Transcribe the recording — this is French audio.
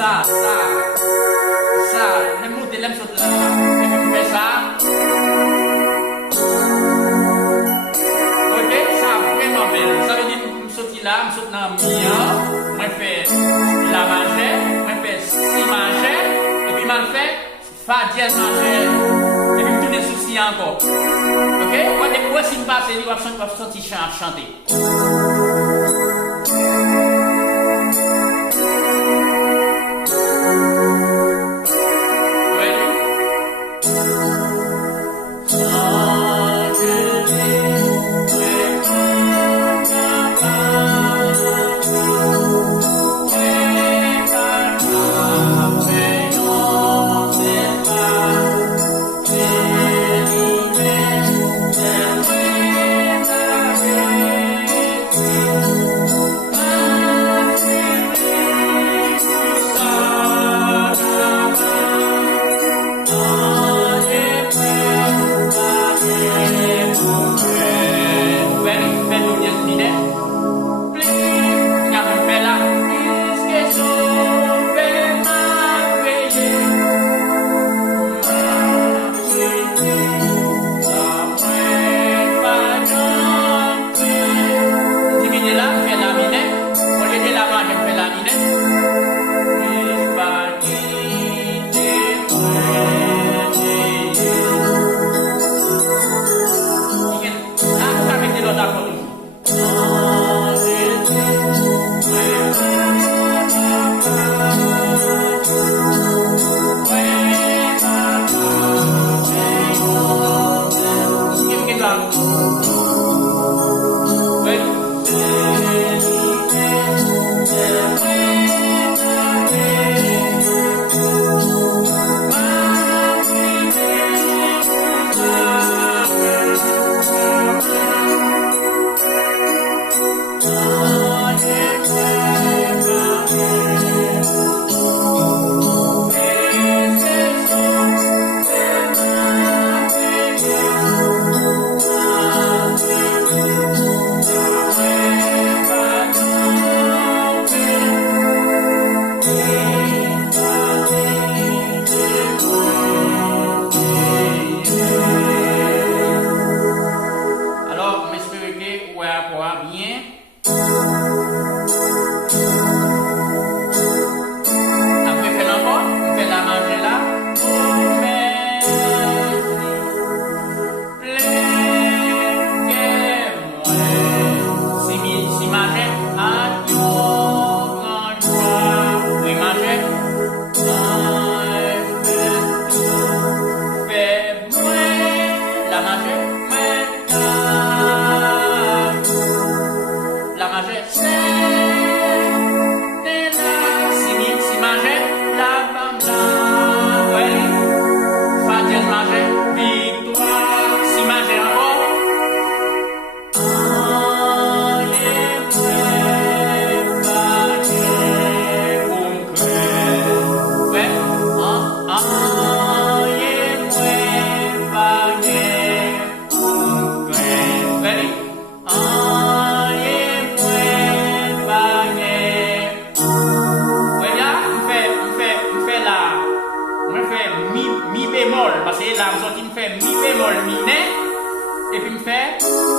ça, les mots de l'aime sauter là, et puis je fais ça. Ok, ça vraiment belle. Ça veut dire que je saute là, je saute dans mi, je fais la majeur, je fais si majeur, et puis je fais fa dièse majeur, et puis je tourne sous si encore. Ok, quand si je passe, il va sortir chanter. Mi bémol, parce que là, vous avez fait mi bémol, mi né, et puis me fait